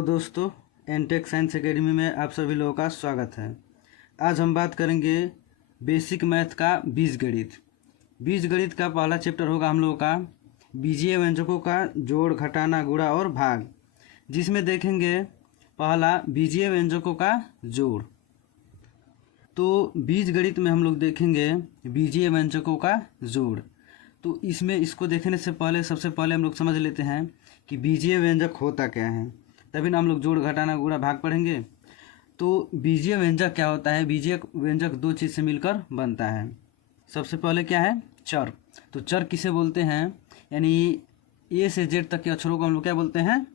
Hello दोस्तों, NTech science academy में आप सभी लोगों का स्वागत है। आज हम बात करेंगे बेसिक मैथ का बीजगणित। बीजगणित का पहला चैप्टर होगा हम लोगों का बीजीय व्यंजकों का जोड़, घटाना, गुणा और भाग, जिसमें देखेंगे पहला बीजीय व्यंजकों का जोड़। तो बीजगणित में हम लोग देखेंगे बीजीय व्यंजकों का जोड़। तो इसमें इसको देखने से पहले सबसे पहले हम लोग समझ लेते हैं कि बीजीय व्यंजक होता क्या है, तभी ना हम लोग जोड़, घटाना, गुणा, भाग पढ़ेंगे। तो बीजीय व्यंजक क्या होता है? बीजीय व्यंजक दो चीज़ से मिलकर बनता है। सबसे पहले क्या है? चर। तो चर किसे बोलते हैं? यानी ए से जेड तक के अक्षरों को हम लोग क्या बोलते हैं?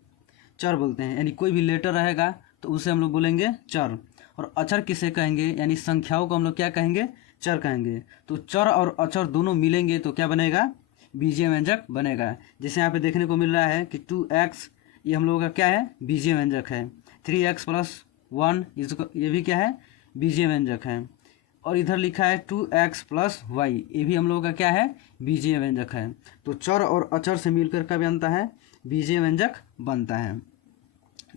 चर बोलते हैं। यानी कोई भी लेटर रहेगा तो उसे हम लोग बोलेंगे चर। और अचर किसे कहेंगे? यानी संख्याओं को हम लोग क्या कहेंगे? चर कहेंगे। तो चर और अचर दोनों मिलेंगे तो क्या बनेगा? बीजीय व्यंजक बनेगा। जैसे यहाँ पे देखने को मिल रहा है कि 2x, ये हम लोगों का क्या है? बीजीय व्यंजक है। 3x + 1 इसको, ये भी क्या है? बीजीय व्यंजक है। और इधर लिखा है 2x + y, ये भी हम लोगों का क्या है? बीजीय व्यंजक है। तो चर और अचर से मिलकर क्या बनता है? बीजीय व्यंजक बनता है।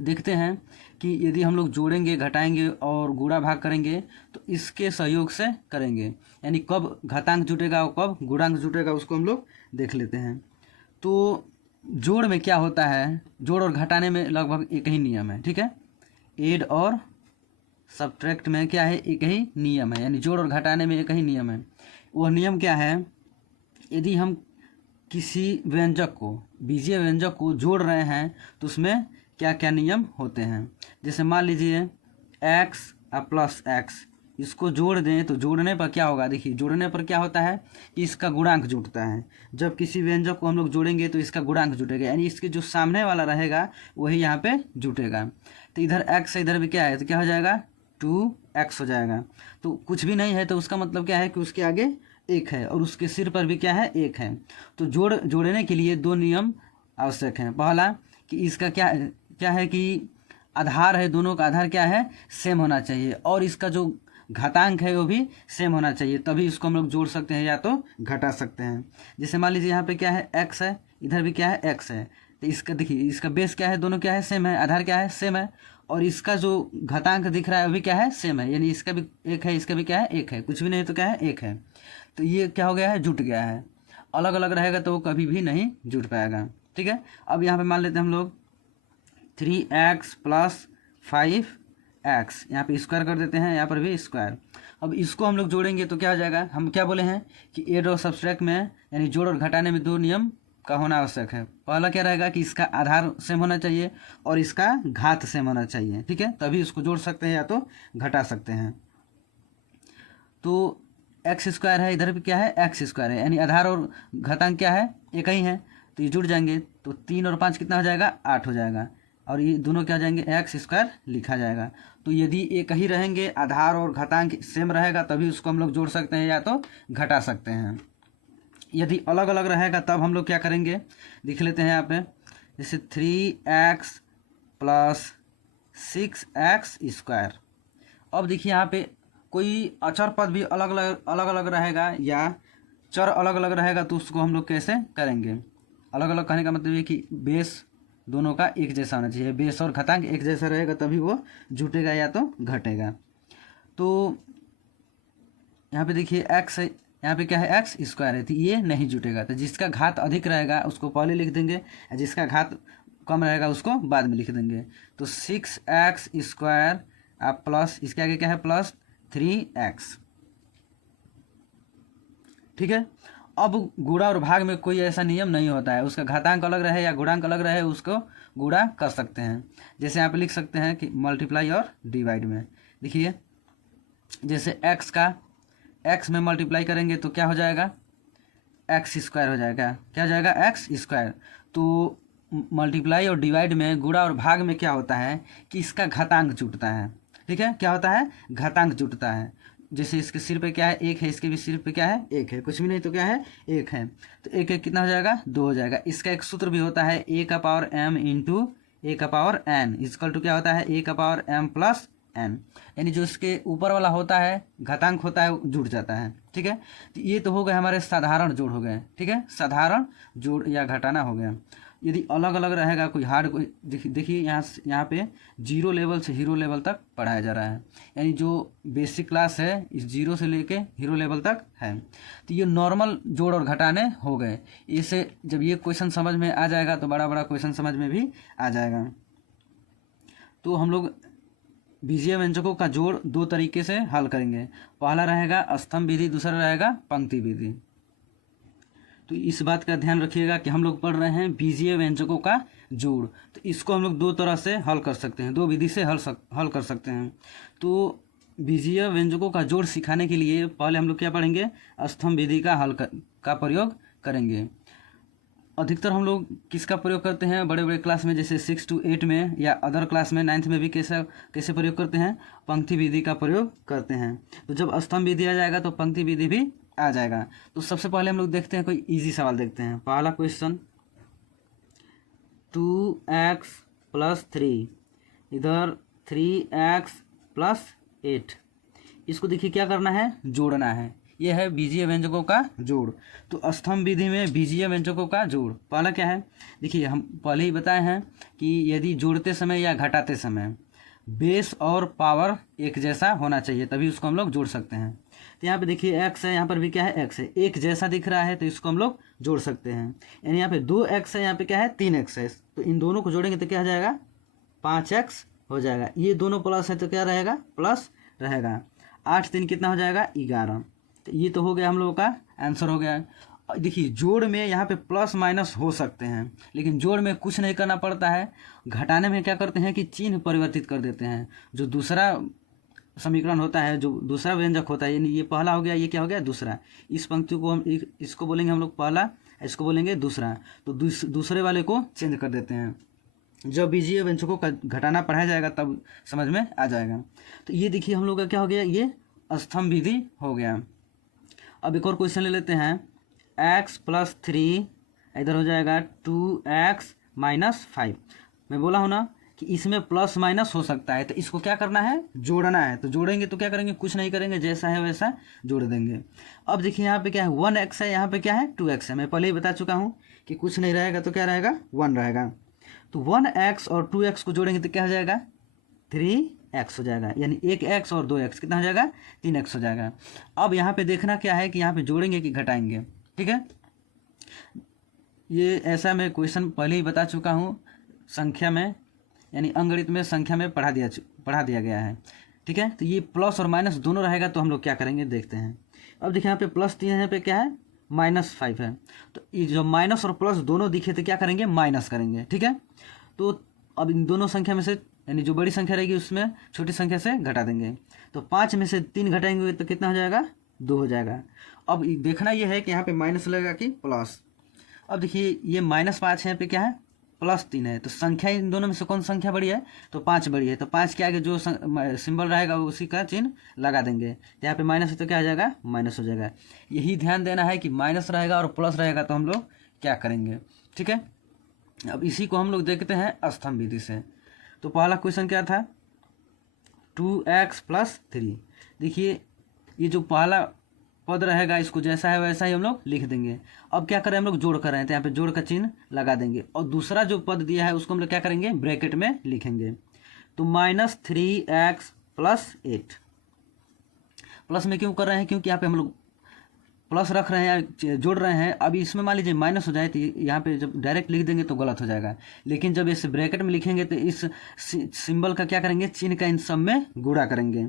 देखते हैं कि यदि हम लोग जोड़ेंगे, घटाएंगे और गुणा भाग करेंगे तो इसके सहयोग से करेंगे। यानी कब घातांक जुटेगा और कब गुणांक जुटेगा उसको हम लोग देख लेते हैं। तो जोड़ में क्या होता है? जोड़ और घटाने में लगभग एक ही नियम है, ठीक है। ऐड और सब्ट्रैक्ट में क्या है? एक ही नियम है। यानी जोड़ और घटाने में एक ही नियम है। वह नियम क्या है? यदि हम किसी व्यंजक को, बीजीय व्यंजक को जोड़ रहे हैं तो उसमें क्या क्या नियम होते हैं। जैसे मान लीजिए x + x, इसको जोड़ दें तो जोड़ने पर क्या होगा? देखिए, जोड़ने पर क्या होता है कि इसका गुणांक जुटता है। जब किसी व्यंजक को हम लोग जोड़ेंगे तो इसका गुणांक जुटेगा, यानी इसके जो सामने वाला रहेगा वही यहाँ पे जुटेगा। तो इधर x से इधर भी क्या है तो क्या हो जाएगा? 2x हो जाएगा। तो कुछ भी नहीं है तो उसका मतलब क्या है कि उसके आगे एक है और उसके सिर पर भी क्या है? एक है। तो जोड़ने के लिए दो नियम आवश्यक हैं। पहला कि इसका क्या है कि आधार है, दोनों का आधार क्या है? सेम होना चाहिए। और इसका जो घातांक है वो भी सेम होना चाहिए, तभी इसको हम लोग जोड़ सकते हैं या तो घटा सकते हैं। जैसे मान लीजिए यहाँ पे क्या है? x है, इधर भी क्या है? x है। तो इसका देखिए, इसका बेस क्या है? दोनों क्या है? सेम है। आधार क्या है? सेम है। और इसका जो घातांक दिख रहा है वो भी क्या है? सेम है। यानी इसका भी एक है, इसका भी क्या है? एक है। कुछ भी नहीं तो क्या है? एक है। तो ये क्या हो गया है? जुट गया है। अलग अलग रहेगा तो वो कभी भी नहीं जुट पाएगा, ठीक है। अब यहाँ पे मान लेते हैं हम लोग 3x + 5x, यहाँ पे स्क्वायर कर देते हैं, यहाँ पर भी स्क्वायर। अब इसको हम लोग जोड़ेंगे तो क्या हो जाएगा? हम क्या बोले हैं कि ऐड और सब्ट्रैक्ट में, यानी जोड़ और घटाने में दो नियम का होना आवश्यक है। पहला क्या रहेगा कि इसका आधार सेम होना चाहिए और इसका घात सेम होना चाहिए, ठीक है, तभी इसको जोड़ सकते हैं या तो घटा सकते हैं। तो x² है, इधर भी क्या है? x², है। यानी आधार और घातांक क्या है? एक ही है। तो ये जुड़ जाएंगे तो 3 और 5 कितना हो जाएगा? 8 हो जाएगा। और ये दोनों क्या हो जाएंगे? x² लिखा जाएगा। तो यदि एक ही रहेंगे, आधार और घातांक सेम रहेगा, तभी उसको हम लोग जोड़ सकते हैं या तो घटा सकते हैं। यदि अलग अलग रहेगा तब हम लोग क्या करेंगे, देख लेते हैं यहाँ पे। जैसे 3x + 6x²। अब देखिए यहाँ पे कोई अचर पद भी अलग अलग रहेगा या चर अलग अलग रहेगा तो उसको हम लोग कैसे करेंगे? अलग अलग कहने का मतलब ये कि बेस दोनों का एक जैसा होना चाहिए। बेस और घातांक एक जैसा रहेगा तभी वो जुटेगा या तो घटेगा। तो यहाँ पे देखिए x है, यहाँ पे क्या है? x² है, तो ये नहीं जुटेगा। तो जिसका घात अधिक रहेगा उसको पहले लिख देंगे, जिसका घात कम रहेगा उसको बाद में लिख देंगे। तो 6x² प्लस इसके आगे क्या है? +3x, ठीक है। अब गुणा और भाग में कोई ऐसा नियम नहीं होता है, उसका घातांक अलग रहे या गुणांक अलग रहे उसको गुणा कर सकते हैं। जैसे यहाँ पे लिख सकते हैं कि मल्टीप्लाई और डिवाइड में। देखिए, जैसे x में मल्टीप्लाई करेंगे तो क्या हो जाएगा? x² हो जाएगा। क्या हो जाएगा? x²। तो मल्टीप्लाई और डिवाइड में, गुणा और भाग में क्या होता है कि इसका घातांक जुटता है, ठीक है। क्या होता है? घातांक जुटता है। जैसे इसके सिर पे क्या है? एक है, इसके भी सिर पे क्या है? एक है। कुछ भी नहीं तो क्या है? एक है। तो एक एक कितना हो जाएगा? 2 हो जाएगा। इसका एक सूत्र भी होता है a⁴ m × a⁴n equal to क्या होता है? a⁴m + n। यानी जो इसके ऊपर वाला होता है, घातांक होता है, वो जुड़ जाता है, ठीक है। तो ये तो हो गए हमारे साधारण जोड़ हो गए, ठीक है, साधारण जोड़ या घटाना हो गया। यदि अलग अलग रहेगा कोई हार्ड, कोई देखिए यहाँ पे 0 लेवल से हीरो लेवल तक पढ़ाया जा रहा है, यानी जो बेसिक क्लास है इस 0 से लेके हीरो लेवल तक है। तो ये नॉर्मल जोड़ और घटाने हो गए। इससे जब ये क्वेश्चन समझ में आ जाएगा तो बड़ा बड़ा क्वेश्चन समझ में भी आ जाएगा। तो हम लोग बीजीय व्यंजकों का जोड़ 2 तरीके से हल करेंगे। पहला रहेगा स्तंभ विधि, दूसरा रहेगा पंक्ति विधि। तो इस बात का ध्यान रखिएगा कि हम लोग पढ़ रहे हैं बीजीय व्यंजकों का जोड़। तो इसको हम लोग 2 तरह से हल कर सकते हैं, 2 विधि से हल कर सकते हैं। तो बीजीय व्यंजकों का जोड़ सिखाने के लिए पहले हम लोग क्या पढ़ेंगे, स्तंभ विधि का का प्रयोग करेंगे। अधिकतर हम लोग किसका प्रयोग करते हैं बड़े बड़े क्लास में, जैसे 6 to 8 में या अदर क्लास में 9th में भी कैसे प्रयोग करते हैं, पंक्ति विधि का प्रयोग करते हैं। तो जब स्तंभ विधि आ जाएगा तो पंक्ति विधि भी आ जाएगा। तो सबसे पहले हम लोग देखते हैं, कोई इजी सवाल देखते हैं। पहला क्वेश्चन 2x + 3, इधर 3x + 8, इसको देखिए क्या करना है, जोड़ना है। यह है बीजीय व्यंजकों का जोड़। तो स्तंभ विधि में बीजीय व्यंजकों का जोड़ पहला क्या है, देखिए हम पहले ही बताए हैं कि यदि जोड़ते समय या घटाते समय बेस और पावर एक जैसा होना चाहिए, तभी उसको हम लोग जोड़ सकते हैं। तो यहाँ पे देखिए x है, यहाँ पर भी क्या है, x है, एक जैसा दिख रहा है तो इसको हम लोग जोड़ सकते हैं। यानी यहाँ पे 2x है, यहाँ पे क्या है 3x है, तो इन दोनों को जोड़ेंगे तो क्या हो जाएगा, 5x हो जाएगा। ये दोनों प्लस है तो क्या रहेगा, प्लस रहेगा। 8 3 कितना हो जाएगा, 11। तो ये तो हो गया हम लोगों का आंसर हो गया। देखिए जोड़ में यहाँ पे प्लस माइनस हो सकते हैं, लेकिन जोड़ में कुछ नहीं करना पड़ता है। घटाने में क्या करते हैं कि चिन्ह परिवर्तित कर देते हैं। जो दूसरा समीकरण होता है, जो दूसरा व्यंजक होता है, यानी ये पहला हो गया, ये क्या हो गया, दूसरा। इस पंक्ति को हम इसको बोलेंगे हम लोग पहला, इसको बोलेंगे दूसरा। तो दूसरे वाले को चेंज कर देते हैं। जब बीजीय व्यंजकों का घटाना पढ़ाया जाएगा तब समझ में आ जाएगा। तो ये देखिए हम लोग का क्या हो गया, ये स्तंभ विधि हो गया। अब एक और क्वेश्चन ले लेते हैं, x + 3, इधर हो जाएगा 2x - 5। मैं बोला हूँ ना कि इसमें प्लस माइनस हो सकता है, तो इसको क्या करना है, जोड़ना है। तो जोड़ेंगे तो क्या करेंगे, कुछ नहीं करेंगे, जैसा है वैसा जोड़ देंगे। अब देखिए यहाँ पे क्या है, 1x है, यहाँ पे क्या है 2x है। मैं पहले ही बता चुका हूँ कि कुछ नहीं रहेगा तो क्या रहेगा, 1 रहेगा। तो 1x और 2x को जोड़ेंगे तो क्या हो जाएगा, 3x हो जाएगा। यानी 1x और 2x कितना हो जाएगा, 3x हो जाएगा। अब यहाँ पे देखना क्या है कि यहाँ पे जोड़ेंगे कि घटाएंगे, ठीक है। ये ऐसा मैं क्वेश्चन पहले ही बता चुका हूँ, संख्या में यानी अंकगणित में संख्या में पढ़ा दिया गया है, ठीक है। तो ये प्लस और माइनस दोनों रहेगा, तो हम लोग क्या करेंगे देखते हैं। अब देखिए यहाँ पे +3 है, यहाँ पे क्या है -5 है। तो ये जो माइनस और प्लस दोनों दिखे तो क्या करेंगे, माइनस करेंगे, ठीक है। तो अब इन दोनों संख्या में से यानी जो बड़ी संख्या रहेगी उसमें छोटी संख्या से घटा देंगे। तो 5 में से 3 घटाएंगे तो कितना हो जाएगा, 2 हो जाएगा। अब देखना ये है कि यहाँ पे माइनस लगेगा कि प्लस। अब देखिए ये -5 है, यहाँ पे क्या है +3 है। तो संख्या इन दोनों में से कौन संख्या बड़ी है, तो 5 बड़ी है। तो 5 के आगे जो सिंबल रहेगा उसी का चिन्ह लगा देंगे। यहाँ पे माइनस है तो क्या आ जाएगा, माइनस हो जाएगा। यही ध्यान देना है कि माइनस रहेगा और प्लस रहेगा तो हम लोग क्या करेंगे, ठीक है। अब इसी को हम लोग देखते हैं स्तंभ विधि से। तो पहला क्वेश्चन क्या था, 2x + 3। देखिए ये जो पहला पद रहेगा इसको जैसा है वैसा ही हम लोग लिख देंगे। अब क्या करें, हम लोग जोड़ कर रहे हैं तो यहाँ पे जोड़ का चिन्ह लगा देंगे, और दूसरा जो पद दिया है उसको हम लोग क्या करेंगे, ब्रैकेट में लिखेंगे। तो -3x + 8। प्लस में क्यों कर रहे हैं, क्योंकि यहाँ पे हम लोग प्लस रख रहे हैं, जोड़ रहे हैं। अभी इसमें मान लीजिए माइनस हो जाए तो यहाँ पे जब डायरेक्ट लिख देंगे तो गलत हो जाएगा, लेकिन जब इसे ब्रैकेट में लिखेंगे तो इस सिंबल का क्या करेंगे, चिन्ह का इन सब में गुणा करेंगे।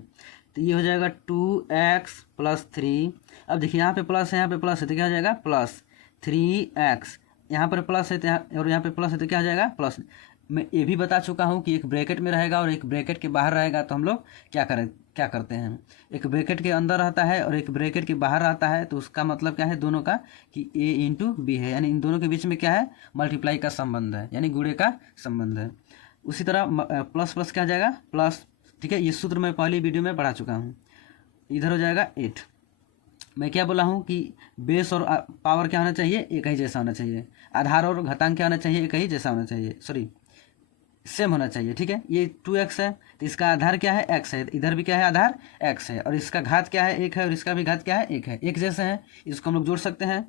तो ये हो जाएगा 2x + 3। अब देखिए यहाँ पे प्लस है, यहाँ पे प्लस है तो क्या हो जाएगा, +3x। यहाँ पर प्लस है तो और यहाँ पे प्लस है तो क्या हो जाएगा, प्लस। मैं ये भी बता चुका हूँ कि एक ब्रैकेट में रहेगा और एक ब्रैकेट के बाहर रहेगा, तो हम लोग क्या करते हैं, एक ब्रैकेट के अंदर रहता है और एक ब्रैकेट के बाहर रहता है। तो उसका मतलब क्या है दोनों का, कि a × b है, यानी इन दोनों के बीच में क्या है, मल्टीप्लाई का संबंध है, यानी गुणे का संबंध है। उसी तरह प्लस प्लस क्या हो जाएगा, प्लस, ठीक है। ये सूत्र मैं पहली वीडियो में पढ़ा चुका हूँ। इधर हो जाएगा 8। मैं क्या बोला हूँ कि बेस और पावर क्या होना चाहिए, एक ही जैसा होना चाहिए। आधार और घातांक क्या होना चाहिए, एक ही जैसा होना चाहिए, सेम होना चाहिए, ठीक है। ये 2x है तो इसका आधार क्या है, x है। इधर भी क्या है, आधार x है, और इसका घात क्या है, 1 है, और इसका भी घात क्या है, 1 है। एक जैसे हैं, इसको हम लोग जोड़ सकते हैं।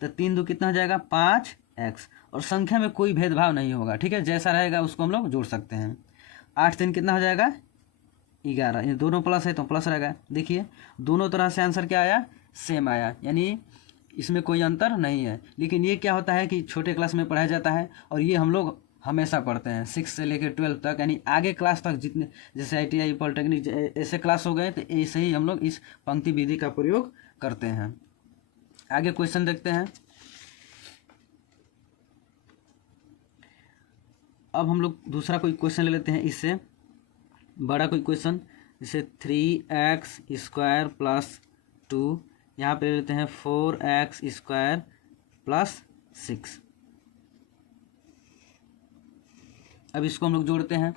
तो 3 × 2 कितना हो जाएगा, 5 एक्स, और संख्या में कोई भेदभाव नहीं होगा, ठीक है, जैसा रहेगा उसको हम लोग जोड़ सकते हैं। 8 3 कितना हो जाएगा 11, ये दोनों प्लस है तो प्लस रहेगा। देखिए दोनों तरह से आंसर क्या आया, सेम आया, यानी इसमें कोई अंतर नहीं है। लेकिन ये क्या होता है कि छोटे क्लास में पढ़ाया जाता है और ये हम लोग हमेशा पढ़ते हैं 6 से लेकर 12 तक, यानी आगे क्लास तक जितने जैसे ITI पॉलिटेक्निक ऐसे क्लास हो गए तो ऐसे ही हम लोग इस पंक्ति विधि का प्रयोग करते हैं। आगे क्वेश्चन देखते हैं। अब हम लोग दूसरा कोई क्वेश्चन ले लेते हैं, इससे बड़ा कोई क्वेश्चन, जैसे 3x² प्लस 2, यहाँ पे ले लेते हैं 4x² प्लस 6। अब इसको हम लोग जोड़ते हैं।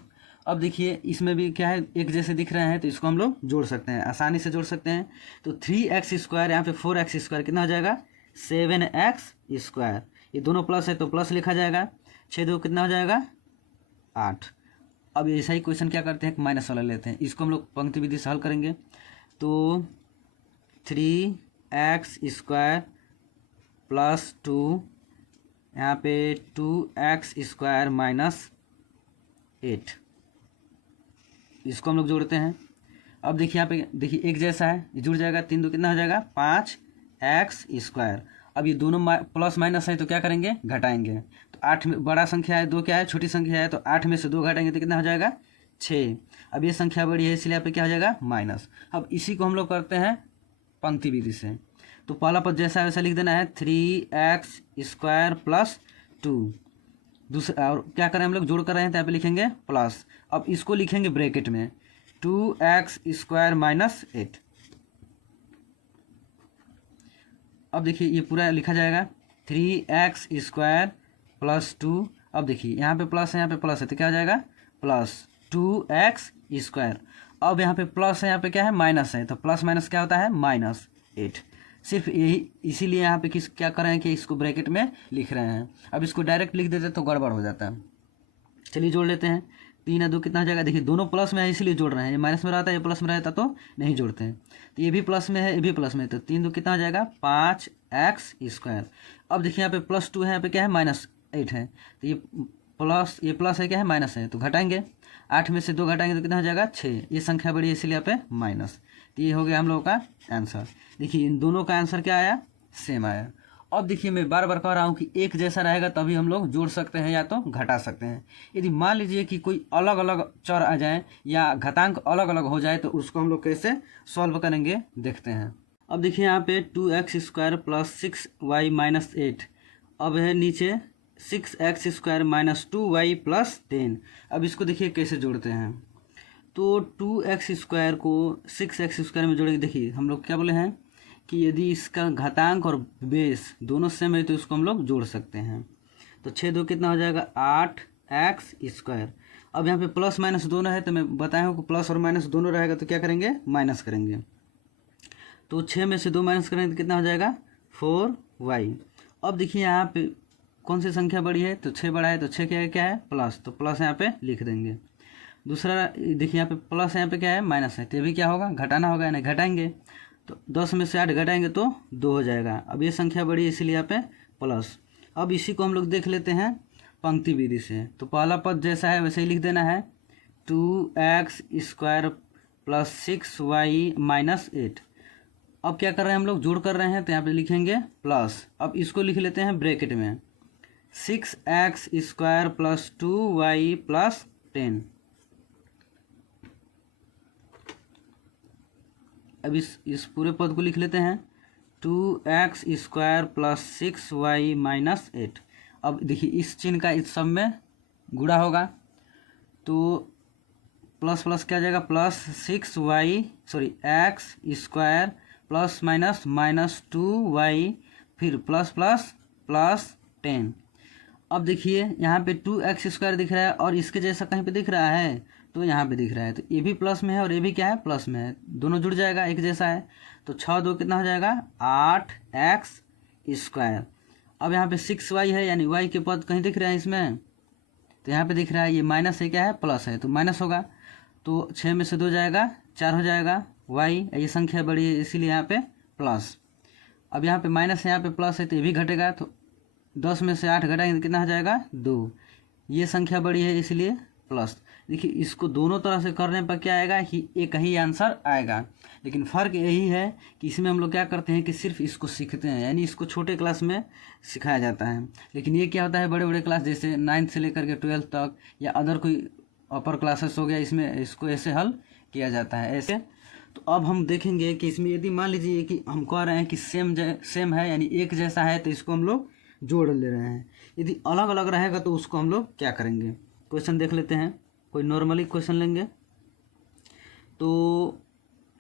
अब देखिए इसमें भी क्या है, एक जैसे दिख रहे हैं तो इसको हम लोग जोड़ सकते हैं, आसानी से जोड़ सकते हैं। तो 3x², यहाँ पे 4x² कितना हो जाएगा 7x², ये दोनों प्लस है तो प्लस लिखा जाएगा। 6 2 कितना हो जाएगा 8। अब ऐसा ही क्वेश्चन क्या करते हैं, माइनस वाला लेते हैं, इसको हम लोग पंक्ति विधि से हल करेंगे। तो 3x² प्लस 2, यहाँ पे 2x² माइनस 8, इसको हम लोग जोड़ते हैं। अब देखिए यहाँ पे देखिए एक जैसा है, ये जुड़ जाएगा, 3 2 कितना हो जाएगा 5x²। अब ये दोनों प्लस माइनस है तो क्या करेंगे, घटाएंगे। तो 8 में बड़ा संख्या है, 2 क्या है छोटी संख्या है, तो 8 में से 2 घटाएंगे तो कितना हो जाएगा 6। अब ये संख्या बड़ी है इसलिए यहाँ पे क्या हो जाएगा माइनस। अब इसी को हम लोग करते हैं पंक्ति विधि से। तो पहला पद जैसा है वैसा लिख देना है, 3x² प्लस 2। दूसरा और क्या करें हम लोग, जोड़ कर रहे हैं तो यहाँ पे लिखेंगे प्लस। अब इसको लिखेंगे ब्रैकेट में 2x² माइनस 8। अब देखिए ये पूरा लिखा जाएगा 3x² प्लस 2। अब देखिए यहाँ पे प्लस है, यहाँ पे प्लस है तो क्या हो जाएगा प्लस 2x²। अब यहाँ पे प्लस है, यहाँ पे क्या है माइनस है, तो प्लस माइनस क्या होता है माइनस 8। सिर्फ यही, इसीलिए यहाँ पे क्या कर रहे हैं कि इसको ब्रैकेट में लिख रहे हैं। अब इसको डायरेक्ट लिख देते तो गड़बड़ हो जाता है। चलिए जोड़ लेते हैं। 3 और 2 कितना हो जाएगा, देखिए दोनों प्लस में है इसलिए जोड़ रहे हैं, ये माइनस में रहता है ये प्लस में रहता तो नहीं जोड़ते हैं। तो ये भी प्लस में है ये भी प्लस में है, तो 3 2 कितना हो जाएगा 5x²। अब देखिए यहाँ पे प्लस 2 है, यहाँ पे क्या है माइनस 8 है, तो ये प्लस है क्या है माइनस है, तो घटाएंगे। 8 में से 2 घटाएंगे तो कितना हो जाएगा 6। ये संख्या बड़ी है इसलिए यहाँ पे माइनस। तो ये हो गया हम लोगों का आंसर। देखिए इन दोनों का आंसर क्या आया, सेम आया। अब देखिए मैं बार बार कह रहा हूँ कि एक जैसा रहेगा तभी हम लोग जोड़ सकते हैं या तो घटा सकते हैं। यदि मान लीजिए कि कोई अलग अलग चर आ जाए या घातांक अलग अलग हो जाए तो उसको हम लोग कैसे सॉल्व करेंगे देखते हैं। अब देखिए यहाँ पे 2x² प्लस 6y माइनस 8। अब है नीचे 6x² माइनस 2y प्लस 10। अब इसको देखिए कैसे जोड़ते हैं। तो 2x² को 6x² में जोड़ेंगे। देखिए हम लोग क्या बोले हैं कि यदि इसका घातांक और बेस दोनों सेम है तो इसको हम लोग जोड़ सकते हैं। तो 6 2 कितना हो जाएगा 8x²। अब यहाँ पे प्लस माइनस दोनों है तो मैं बताया हूँ कि प्लस और माइनस दोनों रहेगा तो क्या करेंगे माइनस करेंगे। तो 6 में से 2 माइनस करेंगे तो कितना हो जाएगा 4y। अब देखिए यहाँ पे कौन सी संख्या बड़ी है, तो 6 बड़ा है तो 6 क्या है प्लस, तो प्लस यहाँ पे लिख देंगे। दूसरा देखिए यहाँ पे प्लस है, यहाँ पे क्या है माइनस है, तो ये भी क्या होगा घटाना होगा, यानी घटाएंगे। तो 10 में से 8 घटाएंगे तो 2 हो जाएगा। अब ये संख्या बड़ी है इसीलिए यहाँ पे प्लस। अब इसी को हम लोग देख लेते हैं पंक्ति विधि से। तो पहला पद जैसा है वैसे ही लिख देना है 2x² प्लस 6y माइनस 8। अब क्या कर रहे हैं हम लोग जोड़ कर रहे हैं तो यहाँ पे लिखेंगे प्लस। अब इसको लिख लेते हैं ब्रैकेट में 6x² प्लस 2y प्लस 10। अब इस पूरे पद को लिख लेते हैं 2x² प्लस 6y माइनस 8। अब देखिए इस चिन्ह का इस सब में गुणा होगा तो प्लस प्लस क्या जाएगा plus 6y plus minus 2y फिर प्लस प्लस प्लस 10। अब देखिए यहाँ पे 2x² दिख रहा है और इसके जैसा कहीं पे दिख रहा है तो यहाँ पे दिख रहा है, तो ये भी प्लस में है और ये भी क्या है प्लस में है, दोनों जुड़ जाएगा एक जैसा है। तो 6 2 कितना हो जाएगा 8x²। अब यहाँ पे 6y है यानी y के पद कहीं दिख रहे हैं इसमें, तो यहाँ पे दिख रहा है ये माइनस है क्या है प्लस है, तो माइनस होगा। तो 6 में से 2 जाएगा 4 हो जाएगा y, ये संख्या बड़ी है इसीलिए यहाँ पे प्लस। अब यहाँ पे माइनस है यहाँ पे प्लस है तो ये भी घटेगा, तो 10 में से 8 घटाएंगे तो कितना हो जाएगा 2। ये संख्या बड़ी है इसलिए प्लस। देखिए इसको दोनों तरह से करने पर क्या आएगा कि एक ही आंसर आएगा, लेकिन फ़र्क यही है कि इसमें हम लोग क्या करते हैं कि सिर्फ इसको सीखते हैं, यानी इसको छोटे क्लास में सिखाया जाता है। लेकिन ये क्या होता है बड़े बड़े क्लास जैसे 9th से लेकर के 12th तक या अदर कोई अपर क्लासेस हो गया, इसमें इसको ऐसे हल किया जाता है ऐसे। तो अब हम देखेंगे कि इसमें यदि मान लीजिए कि हम कह रहे हैं कि सेम है यानी एक जैसा है तो इसको हम लोग जोड़ ले रहे हैं। यदि अलग अलग रहेगा तो उसको हम लोग क्या करेंगे, क्वेश्चन देख लेते हैं। कोई नॉर्मली क्वेश्चन लेंगे तो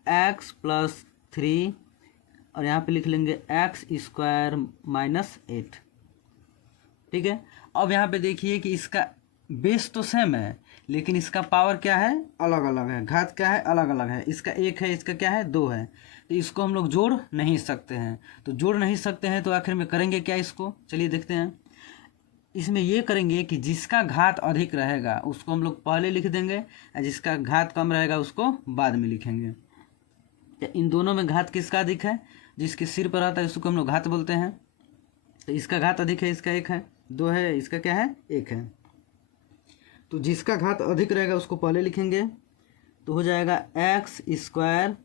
x + 3 और यहाँ पे लिख लेंगे x² - 8। ठीक है। अब यहाँ पे देखिए कि इसका बेस तो सेम है लेकिन इसका पावर क्या है अलग अलग है, घात क्या है अलग अलग है। इसका 1 है, इसका क्या है 2 है, तो इसको हम लोग जोड़ नहीं सकते हैं। तो जोड़ नहीं सकते हैं तो आखिर में करेंगे क्या इसको, चलिए देखते हैं। इसमें ये करेंगे कि जिसका घात अधिक रहेगा उसको हम लोग पहले लिख देंगे और जिसका घात कम रहेगा उसको बाद में लिखेंगे। इन दोनों में घात किसका अधिक है, जिसके सिर पर आता है उसको हम लोग घात बोलते हैं। तो इसका घात अधिक है, इसका 1 है, 2 है, इसका क्या है 1 है। तो जिसका घात अधिक रहेगा उसको पहले लिखेंगे तो हो जाएगा x²।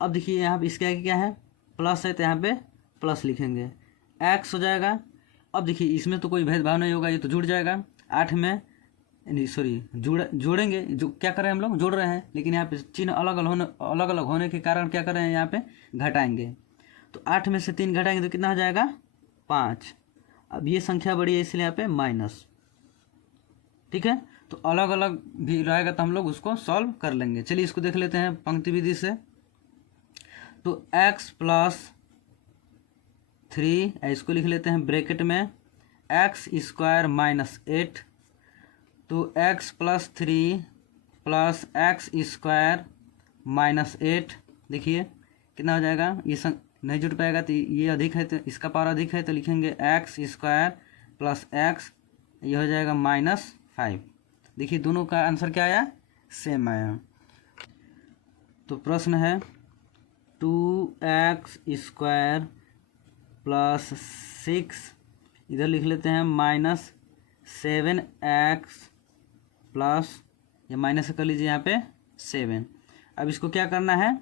अब देखिए यहाँ पे इसका क्या है प्लस है तो यहाँ पे प्लस लिखेंगे, x हो जाएगा। अब देखिए इसमें तो कोई भेदभाव नहीं होगा, ये तो जुड़ जाएगा 8 में, जोड़ेंगे जो क्या कर रहे हैं हम लोग जोड़ रहे हैं, लेकिन यहाँ पे चिन्ह अलग अलग होने के कारण क्या कर रहे हैं यहाँ पे घटाएंगे। तो 8 में से 3 घटाएंगे तो कितना हो जाएगा 5। अब ये संख्या बड़ी है इसलिए यहाँ पे माइनस। ठीक है, तो अलग अलग भी रहेगा तो हम लोग उसको सॉल्व कर लेंगे। चलिए इसको देख लेते हैं पंक्ति विधि से। तो x + 3 इसको लिख लेते हैं ब्रैकेट में x² - 8। तो x + 3 + x² - 8 देखिए कितना हो जाएगा। ये नहीं जुड़ पाएगा तो ये अधिक है तो इसका पावर अधिक है तो लिखेंगे x² + x, ये हो जाएगा -5। देखिए दोनों का आंसर क्या आया सेम आया। तो प्रश्न है 2x² + 6 इधर लिख लेते हैं -7x प्लस या माइनस कर लीजिए यहाँ पे 7। अब इसको क्या करना है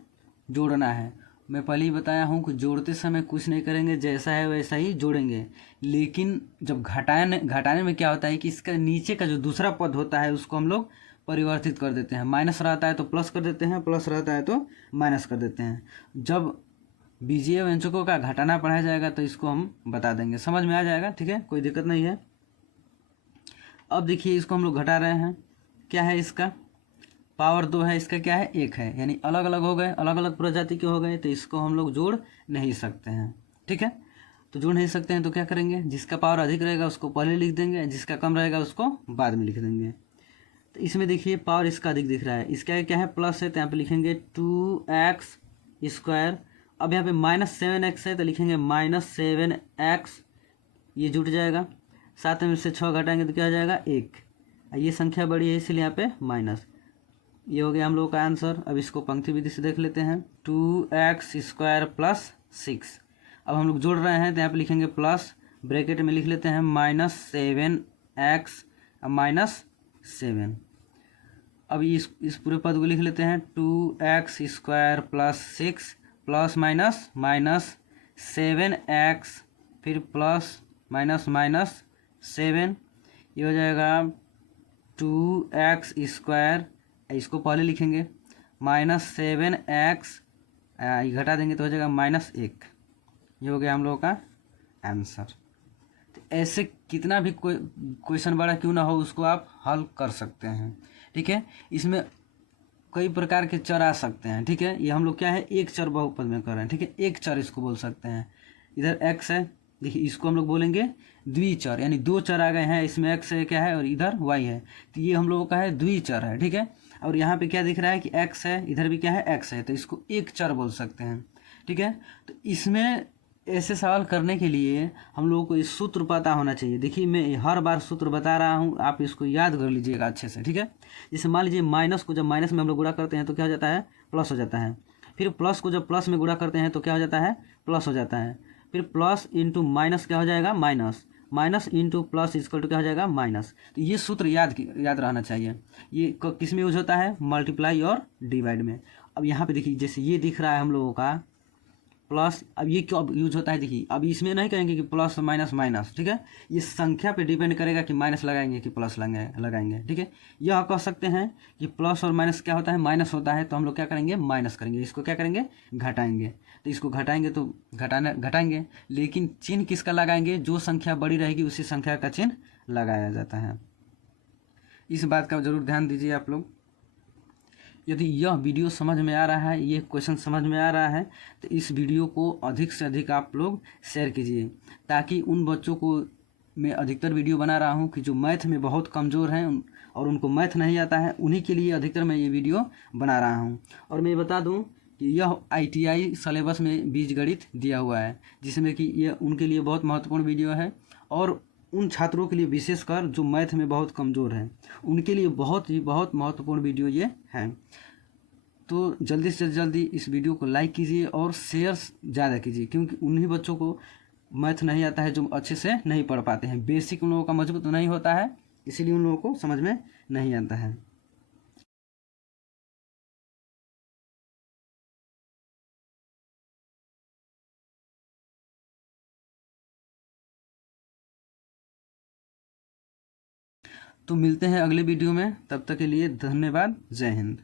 जोड़ना है। मैं पहले ही बताया हूँ कि जोड़ते समय कुछ नहीं करेंगे, जैसा है वैसा ही जोड़ेंगे। लेकिन जब घटाने में क्या होता है कि इसका नीचे का जो दूसरा पद होता है उसको हम लोग परिवर्तित कर देते हैं। माइनस रहता है तो प्लस कर देते हैं, प्लस रहता है तो माइनस कर देते हैं। जब बीजीय व्यंजकों का घटाना पढ़ाया जाएगा तो इसको हम बता देंगे, समझ में आ जाएगा। ठीक है, कोई दिक्कत नहीं है। अब देखिए इसको हम लोग घटा रहे हैं, क्या है इसका पावर 2 है, इसका क्या है 1 है, यानी अलग अलग हो गए, अलग अलग प्रजाति के हो गए तो इसको हम लोग जोड़ नहीं सकते हैं। ठीक है, तो जोड़ नहीं सकते हैं तो क्या करेंगे, जिसका पावर अधिक रहेगा उसको पहले लिख देंगे, जिसका कम रहेगा उसको बाद में लिख देंगे। तो इसमें देखिए पावर इसका अधिक दिख रहा है, इसका क्या है प्लस है तो यहाँ पे लिखेंगे 2x²। अब यहाँ पे -7x है तो लिखेंगे -7x, ये जुट जाएगा। 7 में से 6 घटाएंगे तो क्या हो जाएगा 1। ये संख्या बड़ी है इसलिए यहाँ पे माइनस। ये हो गया हम लोगों का आंसर। अब इसको पंक्ति विधि से देख लेते हैं 2x² + 6। अब हम लोग जोड़ रहे हैं तो यहाँ पे लिखेंगे प्लस, ब्रैकेट में लिख लेते हैं -7x -7। अब इस पूरे पद को लिख लेते हैं 2x² + 6 प्लस माइनस -7x फिर प्लस माइनस -7, ये हो जाएगा 2x²। इसको पहले लिखेंगे -7x, ये घटा देंगे तो हो जाएगा -1। ये हो गया हम लोगों का आंसर। तो ऐसे कितना भी कोई क्वेश्चन बड़ा क्यों ना हो उसको आप हल कर सकते हैं। ठीक है, इसमें कई प्रकार के चर आ सकते हैं। ठीक है, ये हम लोग क्या है एक चर बहुपद में कर रहे हैं। ठीक है, एक चर इसको बोल सकते हैं। इधर x है, देखिए इसको हम लोग बोलेंगे द्विचर, यानी 2 चर आ गए हैं, इसमें x है क्या है और इधर y है, तो ये हम लोगों का है द्विचर है। ठीक है, और यहाँ पे क्या दिख रहा है कि x है, इधर भी क्या है x है, तो इसको एक चर बोल सकते हैं। ठीक है, तो इसमें ऐसे सवाल करने के लिए हम लोगों को इस सूत्र पता होना चाहिए। देखिए मैं हर बार सूत्र बता रहा हूँ, आप इसको याद कर लीजिएगा अच्छे से। ठीक है, जैसे मान लीजिए माइनस को जब माइनस में हम लोग गुणा करते हैं तो क्या हो जाता है प्लस हो जाता है, फिर प्लस को जब प्लस में गुणा करते हैं तो क्या हो जाता है प्लस हो जाता है, फिर प्लस इंटू माइनस क्या हो जाएगा minus, minus into plus equal to क्या हो जाएगा माइनस। तो ये सूत्र याद रहना चाहिए। ये किस में यूज होता है, मल्टीप्लाई और डिवाइड में। अब यहाँ पे देखिए जैसे ये दिख रहा है हम लोगों का प्लस, अब ये क्यों यूज होता है देखिए, अब इसमें नहीं कहेंगे कि प्लस माइनस माइनस, ठीक है, ये संख्या पे डिपेंड करेगा कि माइनस लगाएंगे कि प्लस लगाएंगे, ठीक है। यह कह सकते हैं कि प्लस और माइनस क्या होता है, माइनस होता है, तो हम लोग क्या करेंगे माइनस करेंगे, इसको क्या करेंगे घटाएंगे। तो इसको घटाएंगे तो घटाएंगे, लेकिन चिन्ह किसका लगाएंगे, जो संख्या बड़ी रहेगी उसी संख्या का चिन्ह लगाया जाता है। इस बात का जरूर ध्यान दीजिए आप लोग। यदि यह वीडियो समझ में आ रहा है, ये क्वेश्चन समझ में आ रहा है, तो इस वीडियो को अधिक से अधिक आप लोग शेयर कीजिए, ताकि उन बच्चों को मैं अधिकतर वीडियो बना रहा हूँ कि जो मैथ में बहुत कमज़ोर हैं और उनको मैथ नहीं आता है, उन्हीं के लिए अधिकतर मैं ये वीडियो बना रहा हूँ। और मैं बता दूँ कि यह ITI सिलेबस में बीजगणित दिया हुआ है, जिसमें कि यह उनके लिए बहुत महत्वपूर्ण वीडियो है, और उन छात्रों के लिए विशेषकर जो मैथ में बहुत कमज़ोर हैं उनके लिए बहुत महत्वपूर्ण वीडियो ये है। तो जल्दी से जल्दी इस वीडियो को लाइक कीजिए और शेयर ज़्यादा कीजिए, क्योंकि उन्हीं बच्चों को मैथ नहीं आता है जो अच्छे से नहीं पढ़ पाते हैं, बेसिक उन लोगों का मजबूत नहीं होता है, इसीलिए उन लोगों को समझ में नहीं आता है। तो मिलते हैं अगले वीडियो में, तब तक के लिए धन्यवाद, जय हिंद।